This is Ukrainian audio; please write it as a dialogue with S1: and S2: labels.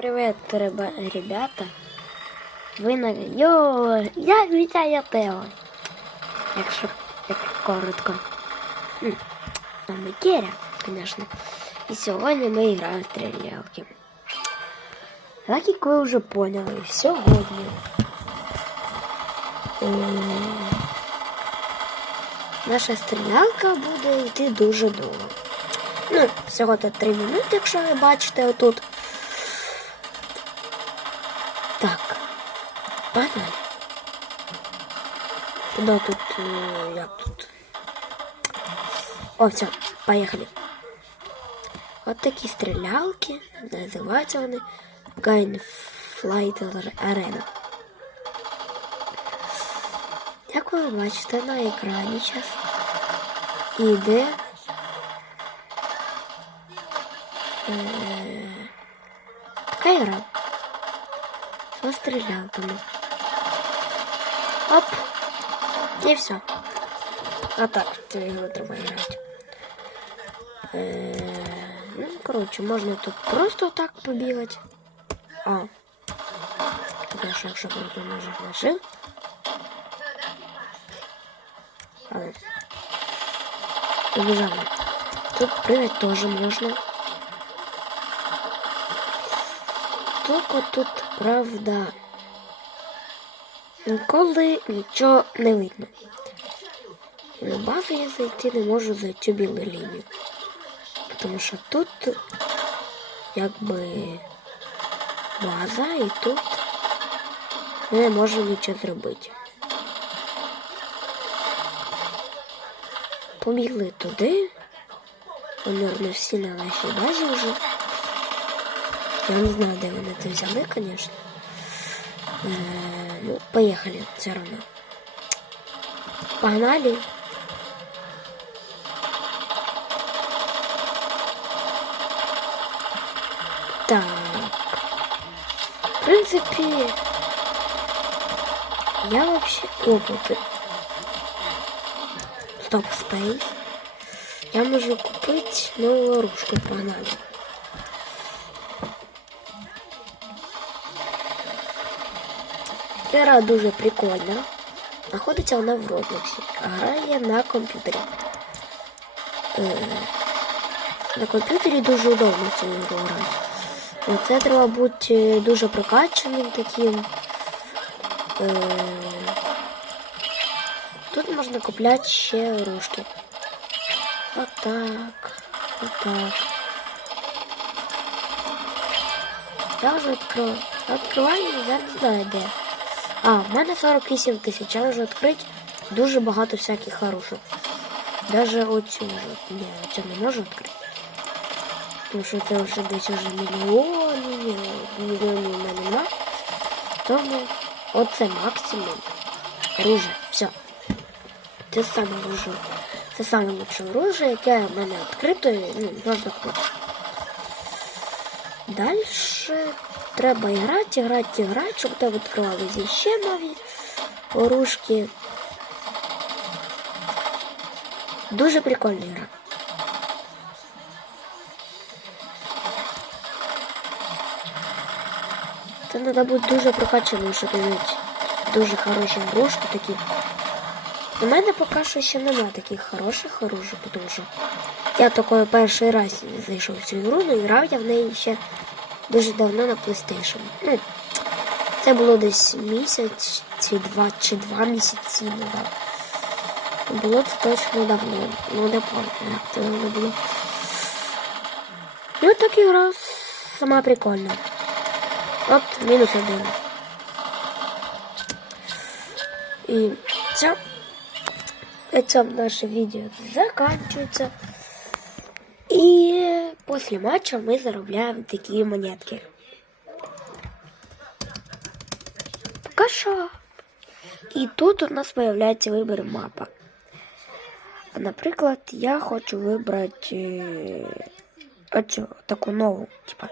S1: Привет, ребята. Ви на Йо, я вітаю Тео. Якщо як коротко. Вами Керя, звісно. І сьогодні ми граємо в стрілялки. Так як ви вже поняли, сьогодні. ем, Наша стрілялка буде йти дуже довго. Ну, всього то 3 минути, якщо ви бачите отут. Так. Погнали. Куда тут... э, як тут? О, все, поехали. Вот такі стрілялки. Називаються вони Gain Flight Arena. Як ви бачите на екрані зараз іде е, така гра со стрелялками. Оп. И все. А так, це його треба грати. Е, ну, коротше, можна тут просто так побігати. А. Якщо, якщо просто нажав на shift. Але. Побежали. Тут прыгать тоже можно. Только тут правда. Ніколи нічого не видно. На базу я зайти не можу за цю білу лінію. Тому що тут якби база і тут ми не можемо нічого зробити. Побігли туди. Вони всі на нашій базі вже. Я не знаю, де вони це взяли, звісно. Е, ну, поехали все равно. Погнали. Так. В принципе, я вообще опыт. Стоп, спейс. Я можу купить новую оружку. Погнали. Гра дуже прикольна. Знаходиться вона в Роблоксі. Грає на комп'ютері. Е, На комп'ютері дуже удобно в цю ігру грати. Ну, Це треба бути дуже прокачаним таким. Е, Тут можна купляти ще оружки. Отак. Отак. Я вже відкрив. Відкриваю, я не знаю де. А, в мене 48 тисяч, я можу відкрити дуже багато всяких хороших. Даже оцю можу. Ні, оцю не можу відкрити. Тому що це вже десь вже мільйони, мільйонів в мене нема. Тому оце максимум. Оружие. Все. Це саме оружие. Це саме лучше оружие, яке в мене відкрито, ну, можна купити. Дальше треба грати, грати, грати, щоб тебе відкривалися ще нові оружки. Дуже прикольна гра. Це треба бути дуже прокачаним, щоб мати дуже хороші оружки такі. У мене поки що ще нема таких хороших оружок, що я такою перший раз зайшов в цю ігру, але грав я в неї ще дуже давно на PlayStation. Ну, це було десь місяць чи два, чи два місяці назад. Було це точно давно. Ну, не пам'ятаю, як це давно було. Ну, так ігра сама прикольна. От, мінус один. І все. На наше видео заканчивается. И после матча мы заробляємо такие монетки. Пока що. І тут у нас з'являється вибір мапа. Наприклад, я хочу вибрати е, оцю таку нову, типа